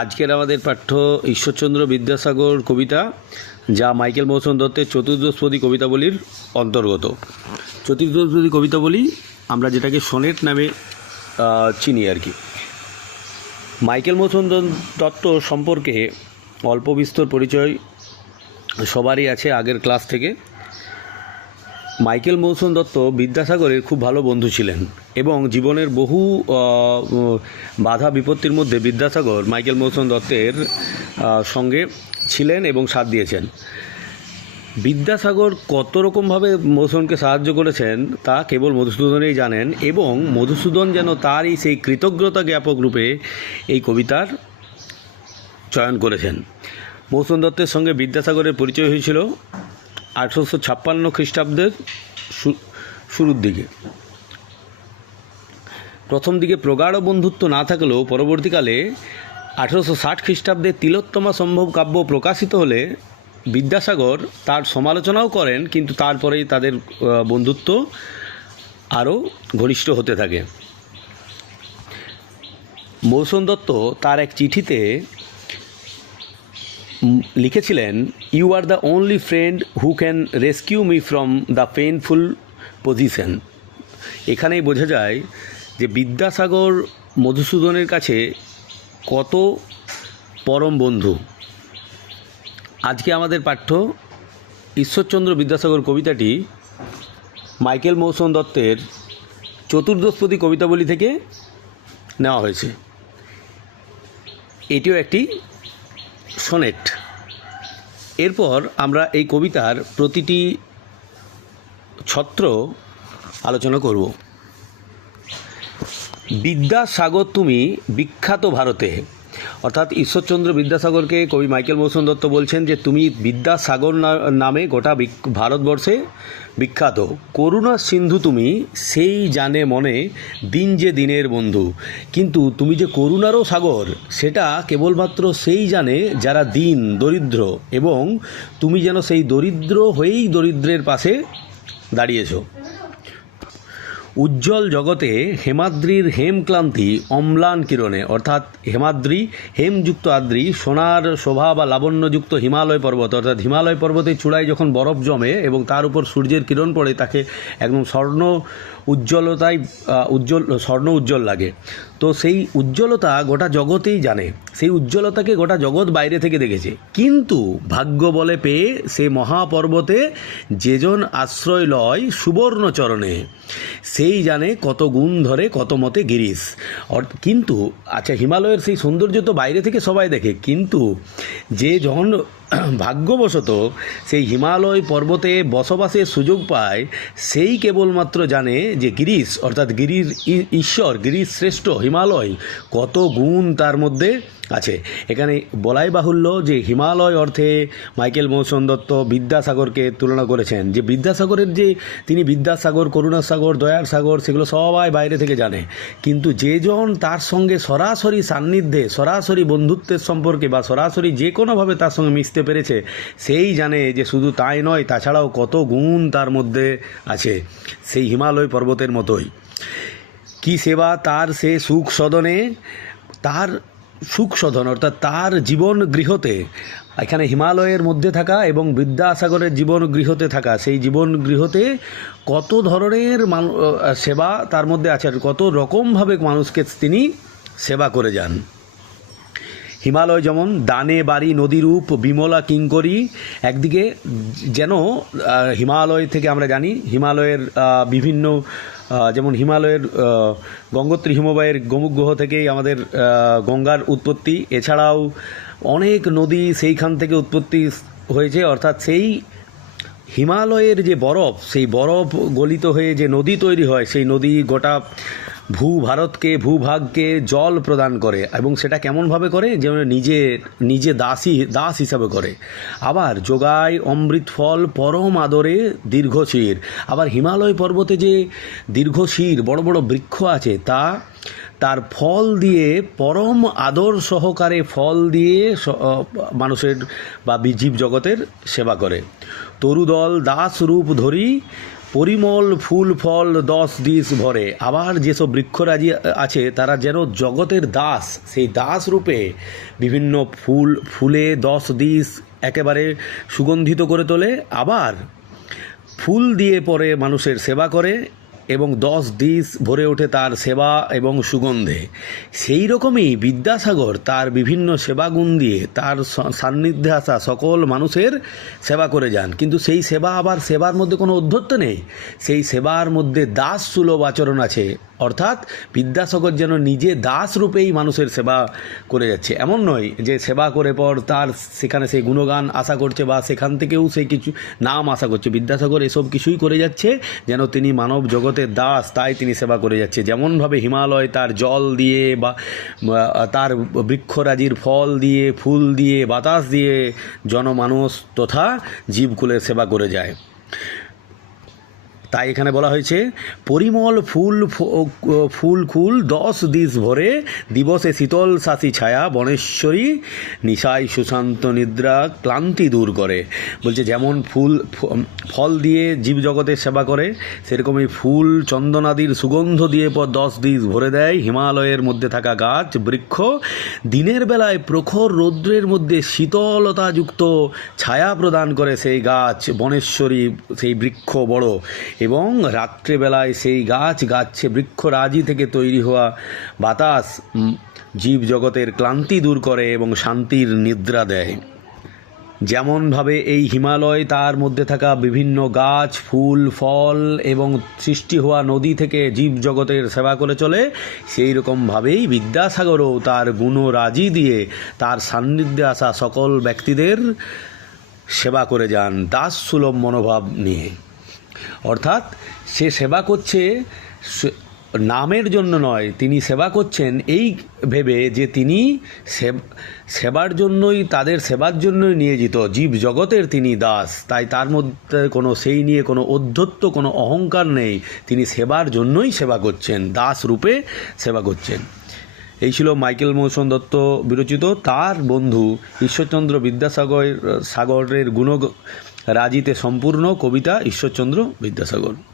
আজকের আমাদের পাঠ্য ঈশ্বরচন্দ্র বিদ্যাসাগর কবিতা, যা মাইকেল মৌসুম দত্তের চতুর্দশপদী কবিতাবলীর অন্তর্গত। চতুর্দশপদী কবিতাবলী আমরা যেটাকে সনেট নামে চিনি আর কি। মাইকেল মৌসুম দত্ত সম্পর্কে অল্প বিস্তর পরিচয় সবারই আছে আগের ক্লাস থেকে। মাইকেল মৌসুম দত্ত বিদ্যাসাগরের খুব ভালো বন্ধু ছিলেন এবং জীবনের বহু বাধা বিপত্তির মধ্যে বিদ্যাসাগর মাইকেল মৌসুম দত্তের সঙ্গে ছিলেন এবং সাথ দিয়েছেন। বিদ্যাসাগর কত রকমভাবে মৌসুমকে সাহায্য করেছেন তা কেবল মধুসূদনেই জানেন এবং মধুসূদন যেন তারই সেই কৃতজ্ঞতা জ্ঞাপক রূপে এই কবিতার চয়ন করেছেন। মৌসুম দত্তের সঙ্গে বিদ্যাসাগরের পরিচয় হয়েছিল। আঠারোশো ছাপ্পান্ন খ্রিস্টাব্দের শুরুর দিকে। প্রথম দিকে প্রগাঢ় বন্ধুত্ব না থাকলেও পরবর্তীকালে আঠেরোশো ষাট খ্রিস্টাব্দে তিলোত্তমা সম্ভব কাব্য প্রকাশিত হলে বিদ্যাসাগর তার সমালোচনাও করেন, কিন্তু তারপরেই তাদের বন্ধুত্ব আরও ঘনিষ্ঠ হতে থাকে। মৌসুম দত্ত তার এক চিঠিতে লিখেছিলেন you are the only friend who can rescue me from the painful position এখানেই বোঝা যায় যে বিদ্যাসাগর মধুসূদনের কাছে কত পরম বন্ধু। আজকে আমাদের পাঠ্য ঈশ্বরচন্দ্র বিদ্যাসাগর কবিতাটি মাইকেল মৌসুম দত্তের চতুর্দশপদী কবিতাবলী থেকে নেওয়া হয়েছে। এটিও একটি সনেট। এরপর আমরা এই কবিতার প্রতিটি ছত্র আলোচনা করব। বিদ্যাসাগর তুমি বিখ্যাত ভারতে অর্থাৎ ঈশ্বরচন্দ্র বিদ্যাসাগরকে কবি মাইকেল মৌসুম দত্ত বলছেন যে, তুমি বিদ্যাসাগর নামে গোটা ভারতবর্ষে বিখ্যাত। করুণা সিন্ধু তুমি, সেই জানে মনে দিন যে দিনের বন্ধু। কিন্তু তুমি যে করুণারও সাগর, সেটা কেবলমাত্র সেই জানে যারা দিন দরিদ্র এবং তুমি যেন সেই দরিদ্র হয়েই দরিদ্রের পাশে দাঁড়িয়েছো। উজ্জ্বল জগতে হেমাদ্রির হেমক্লান্তি অম্লান কিরণে। অর্থাৎ হেমাদ্রি, হেমযুক্ত আদ্রি, সোনার শোভা বা লাবণ্যযুক্ত হিমালয় পর্বত। অর্থাৎ হিমালয় পর্বতের চূড়ায় যখন বরফ জমে এবং তার উপর সূর্যের কিরণ পড়ে, তাকে একদম স্বর্ণ উজ্জ্বলতায় উজ্জ্বল, স্বর্ণ উজ্জ্বল লাগে। তো সেই উজ্জ্বলতা গোটা জগতেই জানে। সেই উজ্জ্বলতাকে গোটা জগৎ বাইরে থেকে দেখেছে। কিন্তু ভাগ্য বলে পেয়ে সে মহাপর্বতে যেজন আশ্রয় লয় সুবর্ণ চরণে সেই জানে কত গুণ ধরে কত মতে গিরিশ। কিন্তু আচ্ছা হিমালয়ের সেই সৌন্দর্য তো বাইরে থেকে সবাই দেখে। কিন্তু যে যখন ভাগ্যবশত সেই হিমালয় পর্বতে বসবাসের সুযোগ পায়, সেই কেবলমাত্র জানে যে গিরিশ, অর্থাৎ গিরির ঈশ্বর, গিরিশ শ্রেষ্ঠ হিমালয়, কত গুণ তার মধ্যে আছে। এখানে বলাই বাহুল্য যে হিমালয় অর্থে মাইকেল মৌসুম দত্ত বিদ্যাসাগরকে তুলনা করেছেন। যে বিদ্যাসাগরের যে তিনি বিদ্যাসাগর, করুণাসাগর দয়ার সাগর সেগুলো সবাই বাইরে থেকে জানে। কিন্তু যেজন তার সঙ্গে সরাসরি সান্নিধ্যে, সরাসরি বন্ধুত্বের সম্পর্কে বা সরাসরি যে কোনোভাবে তার সঙ্গে মিশতে পেরেছে, সেই জানে যে শুধু তাই নয়, তাছাড়াও কত গুণ তার মধ্যে আছে সেই হিমালয় পর্বতের মতোই। কি সেবা তার সে সুখ সদনে, তার সুখ শোধন অর্থাৎ তার জীবন গৃহতে, এখানে হিমালয়ের মধ্যে থাকা এবং বিদ্যাসাগরের জীবন গৃহতে থাকা, সেই জীবন গৃহতে কত ধরনের সেবা তার মধ্যে আছে কত রকমভাবে মানুষকে তিনি সেবা করে যান। হিমালয় যেমন, দানে বাড়ি নদীরূপ বিমলা, কিঙ্করি, একদিকে যেন হিমালয় থেকে আমরা জানি, হিমালয়ের বিভিন্ন যেমন হিমালয়ের গঙ্গোত্রী হিমবাহের গোমুগ্রহ থেকেই আমাদের গঙ্গার উৎপত্তি। এছাড়াও অনেক নদী সেইখান থেকে উৎপত্তি হয়েছে, অর্থাৎ সেই হিমালয়ের যে বরফ, সেই বরফ গলিত হয়ে যে নদী তৈরি হয়, সেই নদী গোটা ভূ ভারতকে ভূভাগকে জল প্রদান করে এবং সেটা কেমনভাবে করে? যেমন নিজে নিজে দাসী, দাস হিসাবে করে। আবার যোগায় অমৃত ফল পরম আদরে দীর্ঘশির। আবার হিমালয় পর্বতে যে দীর্ঘশির, বড় বড় বৃক্ষ আছে, তা, তার ফল দিয়ে, পরম আদর সহকারে ফল দিয়ে মানুষের বি- জীব জগতের সেবা করে। তরুদল দাস রূপ ধরি পরিমল ফুল, ফল, দশ দিস ভরে। আবার যেসব বৃক্ষরাজি আছে, তারা যেন জগতের দাস। সেই দাস রূপে বিভিন্ন ফুল, ফুলে দশ দিশ একেবারে সুগন্ধিত করে তোলে। আবার ফুল দিয়ে পরে মানুষের সেবা করে এবং দশ দিস ভরে ওঠে তার সেবা এবং সুগন্ধে। সেই রকমই বিদ্যাসাগর তার বিভিন্ন সেবাগুণ দিয়ে তার সান্নিধ্যে আসা সকল মানুষের সেবা করে যান। কিন্তু সেই সেবা আবার সেবার মধ্যে কোনো অধ্যত্ত নেই। সেই সেবার মধ্যে দাস সুলভ আচরণ আছে। অর্থাৎ বিদ্যাসাগর যেন নিজে দাস রূপেই মানুষের সেবা করে যাচ্ছে। এমন নয় যে সেবা করে পর তার সেখানে সেই গুণগান আশা করছে বা সেখান থেকেও সেই কিছু নাম আশা করছে। বিদ্যাসাগর এসব কিছুই করে যাচ্ছে, যেন তিনি মানব জগতের দাস, তাই তিনি সেবা করে যাচ্ছে। যেমনভাবে হিমালয় তার জল দিয়ে বা, তার বৃক্ষরাজির ফল দিয়ে, ফুল দিয়ে, বাতাস দিয়ে জনমানুষ তথা জীবকুলের সেবা করে যায়। তাই এখানে বলা হয়েছে, পরিমল ফুল ফুল কুল দশ দিস ভরে দিবসে শীতল শাসি ছায়া বনেশ্বরী, নিশায় সুশান্ত নিদ্রা ক্লান্তি দূর করে। বলছে যেমন ফুল ফল দিয়ে জীবজগতের সেবা করে, সেরকমই ফুল চন্দনাদির সুগন্ধ দিয়ে পর দশ দিস ভরে দেয়। হিমালয়ের মধ্যে থাকা গাছ, বৃক্ষ, দিনের বেলায় প্রখর রৌদ্রের মধ্যে শীতলতাযুক্ত ছায়া প্রদান করে সেই গাছ, বনেশ্বরী সেই বৃক্ষ বড়। এবং রাত্রেবেলায় সেই গাছ গাছে বৃক্ষরাজি থেকে তৈরি হওয়া বাতাস জীব জগতের ক্লান্তি দূর করে এবং শান্তির নিদ্রা দেয়। যেমনভাবে এই হিমালয়, তার মধ্যে থাকা বিভিন্ন গাছ, ফুল, ফল এবং সৃষ্টি হওয়া নদী থেকে জীব জগতের সেবা করে চলে, সেই রকমভাবেই বিদ্যাসাগরও তার গুণরাজি দিয়ে তার সান্নিধ্যে আসা সকল ব্যক্তিদের সেবা করে যান। দাস সুলভ মনোভাব নিয়ে। অর্থাৎ সে সেবা করছে নামের জন্য নয়, তিনি সেবা করছেন এই ভেবে যে তিনি সেব- সেবার জন্যই, তাদের সেবার জন্যই নিয়োজিত। জীব জগতের তিনি দাস, তাই তার মধ্যে কোনো সেই নিয়ে কোনো অধ্যত্ত, কোনো অহংকার নেই। তিনি সেবার জন্যই সেবা করছেন, দাস রূপে সেবা করছেন। এই ছিল মাইকেল মৌসুম দত্ত বিরচিত। তার বন্ধু ঈশ্বরচন্দ্র বিদ্যাসাগর, সাগরের গুণ রাজিতে সম্পূর্ণ কবিতা ঈশ্বরচন্দ্র বিদ্যাসাগর।